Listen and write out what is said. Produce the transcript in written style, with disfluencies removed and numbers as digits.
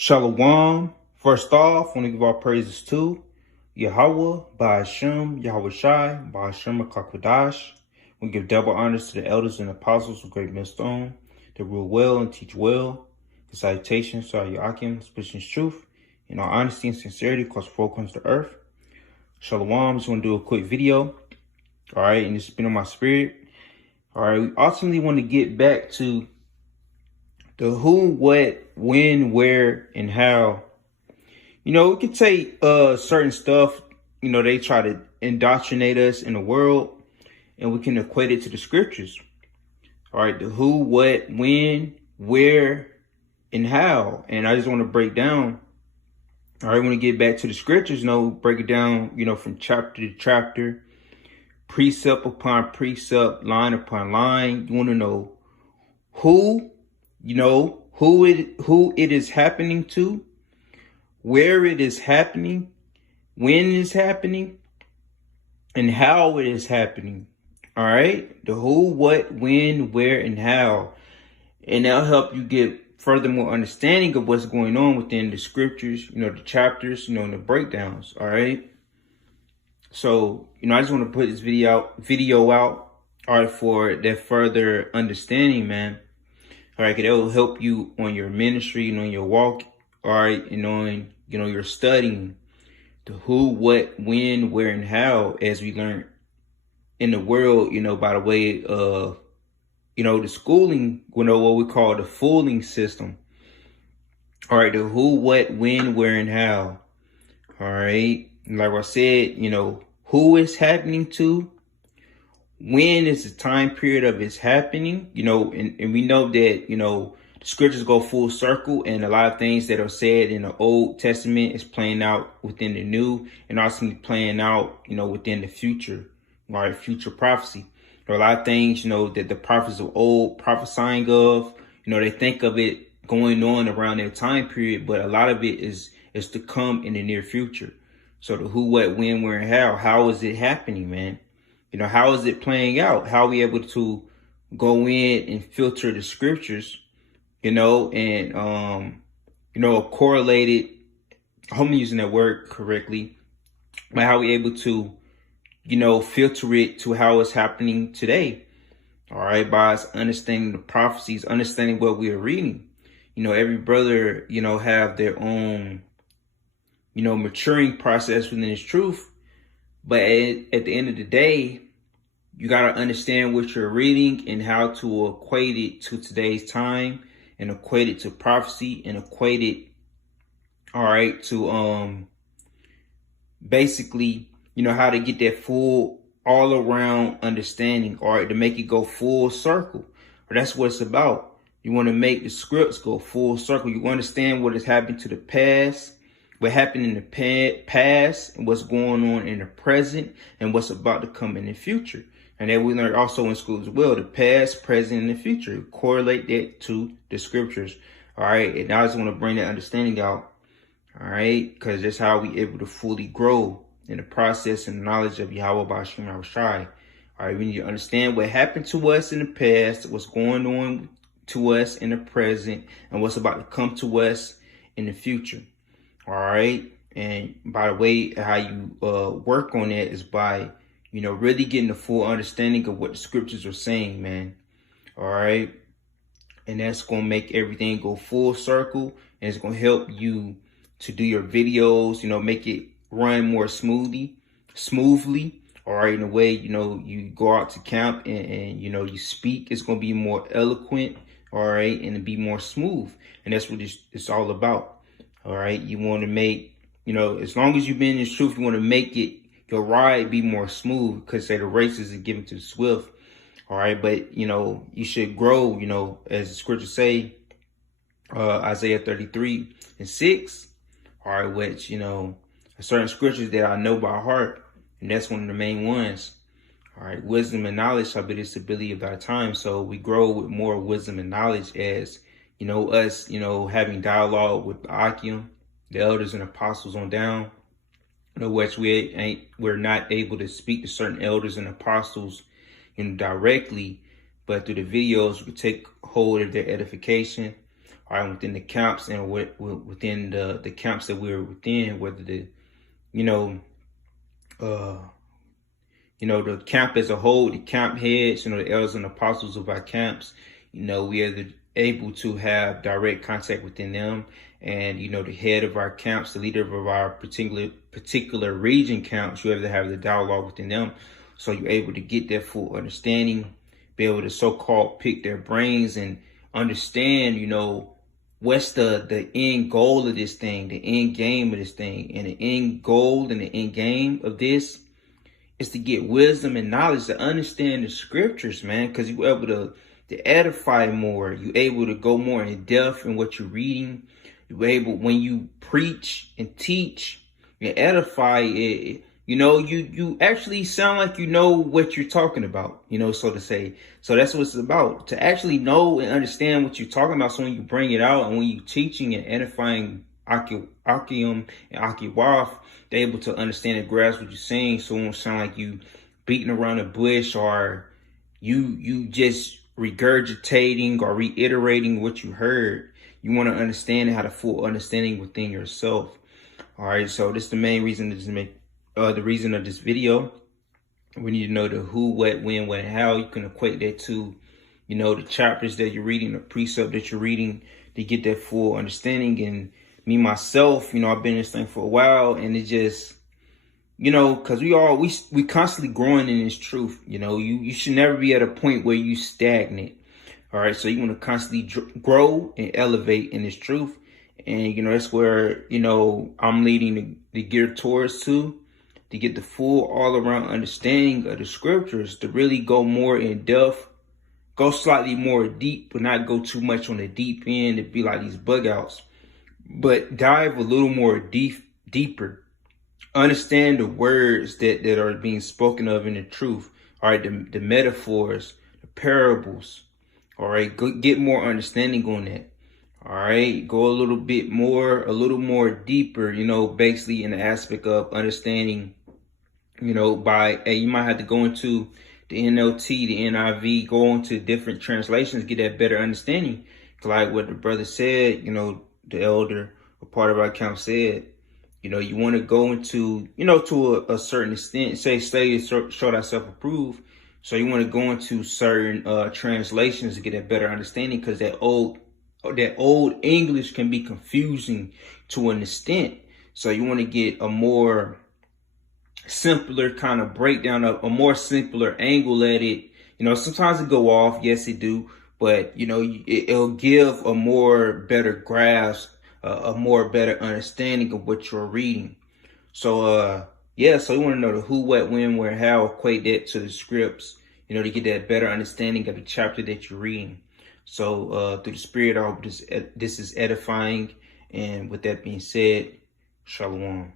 Shalom. First off, I want to give our praises to Yahweh, Ba'ashem, Yahweh Shai, Ba'ashem Akakwadash. We give double honors to the elders and apostles of Great Millstone that rule well and teach well. The salutations to our Yakim, speaking truth, in all honesty and sincerity, across four corners of the earth. Shalom. Just want to do a quick video. All right, and it's been on my spirit. All right, we ultimately want to get back to the who, what, when, where, and how. You know, we can take certain stuff, you know, they try to indoctrinate us in the world, and we can equate it to the scriptures. All right, the who, what, when, where, and how. And I just want to break down. All right, when we get back to the scriptures, you know, break it down, you know, from chapter to chapter, precept upon precept, line upon line. You want to know who, you know, who it is happening to, where it is happening, when it is happening, and how it is happening. All right, the who, what, when, where, and how. And that'll help you get furthermore understanding of what's going on within the scriptures, you know, the chapters, you know, and the breakdowns. All right. So, you know, I just want to put this video out, all right, for that further understanding, man. All right, it will help you on your ministry, you know, your walk, all right, and on, you know, your studying, the who, what, when, where, and how, as we learn in the world, you know, by the way of, you know, the schooling, you know, what we call the fooling system. All right, the who, what, when, where, and how. All right, like I said, you know, who is happening to, when is the time period of it's happening, you know, and we know that, you know, the scriptures go full circle, and a lot of things that are said in the Old Testament is playing out within the New, and also playing out, you know, within the future, all right, future prophecy. There are a lot of things, you know, that the prophets of old prophesying of, you know, they think of it going on around their time period, but a lot of it is to come in the near future. So the who, what, when, where, and how is it happening, man? You know, how is it playing out? How are we able to go in and filter the scriptures, you know, and, you know, correlate it. I hope I'm using that word correctly, but how are we able to, you know, filter it to how it's happening today? All right, by us understanding the prophecies, understanding what we are reading. You know, every brother, you know, have their own, you know, maturing process within his truth. But at the end of the day, you got to understand what you're reading and how to equate it to today's time, and equate it to prophecy, and equate it, all right, to basically, you know, how to get that full all around understanding, all right, to make it go full circle. That's what it's about. You want to make the scripts go full circle. You understand what has happened to the past, what happened in the past, and what's going on in the present, and what's about to come in the future. And that we learned also in school as well, the past, present, and the future. Correlate that to the scriptures. All right. And I just want to bring that understanding out. All right. Because that's how we able to fully grow in the process and knowledge of Yahweh Ba'ashem Yahweh Shai. All right. We need to understand what happened to us in the past, what's going on to us in the present, and what's about to come to us in the future. All right. And by the way, how you work on that is by, you know, really getting the full understanding of what the scriptures are saying, man. All right. And that's going to make everything go full circle. And it's going to help you to do your videos, you know, make it run more smoothly. All right. In a way, you know, you go out to camp and you know, you speak. It's going to be more eloquent. All right. And be more smooth. And that's what it's all about. All right. You want to make, you know, as long as you've been in this truth, you want to make it, your ride be more smooth, because say the races are given to the swift. All right. But, you know, you should grow, you know, as the scriptures say, Isaiah 33:6. All right. Which, you know, certain scriptures that I know by heart. And that's one of the main ones. All right. Wisdom and knowledge shall be the stability of our time. So we grow with more wisdom and knowledge as, you know, us, you know, having dialogue with the Akim, the elders and apostles on down. You know, which we're not able to speak to certain elders and apostles, you know, directly, but through the videos we can take hold of their edification, all right, within the camps and within the camps that we're within, whether the, you know, the camp as a whole, the camp heads, the elders and apostles of our camps, we are able to have direct contact within them. And, the head of our camps, the leader of our particular region camps, you're able to have the dialogue within them. So you're able to get their full understanding, be able to so-called pick their brains and understand, what's the end goal of this thing, the end game of this thing. And the end goal and the end game of this is to get wisdom and knowledge, to understand the scriptures, man, because you're able to edify more. You're able to go more in depth in what you're reading. You're able, when you preach and teach and edify it, you actually sound like you know what you're talking about, so to say. So that's what it's about, to actually know and understand what you're talking about. So when you bring it out and when you're teaching and edifying Akim and Akiwaf, they're able to understand and grasp what you're saying, so it won't sound like you beating around the bush or you just regurgitating or reiterating what you heard. You want to understand and have a full understanding within yourself. All right, so this is the main reason the reason of this video. We need to know the who, what, when, what, and how. You can equate that to, the chapters that you're reading, the precept that you're reading, to get that full understanding. And me, myself, I've been in this thing for a while, and it just, because we constantly growing in this truth. You should never be at a point where you stagnate. All right, so you want to constantly grow and elevate in this truth. And, that's where, I'm leading the gear towards to get the full all around understanding of the scriptures, to really go more in depth, go slightly more deep, but not go too much on the deep end. It'd be like these bug outs, but dive a little more deeper. Understand the words that are being spoken of in the truth. All right, the metaphors, the parables. All right, get more understanding on that. All right, go a little more deeper, basically in the aspect of understanding, you might have to go into the NLT, the NIV, go into different translations, get that better understanding. Like what the brother said, the elder, a part of our camp said, you want to go into, to a certain extent, say study to show thyself approved. So you want to go into certain translations to get a better understanding, because that old English can be confusing to an extent. So you want to get a more simpler kind of breakdown, a more simpler angle at it. Sometimes it go off, yes it do, but it'll give a more better grasp, a more better understanding of what you're reading. So so you want to know the who, what, when, where, how, equate that to the scripts, to get that better understanding of the chapter that you're reading. So through the Spirit, I hope this is edifying. And with that being said, Shalom.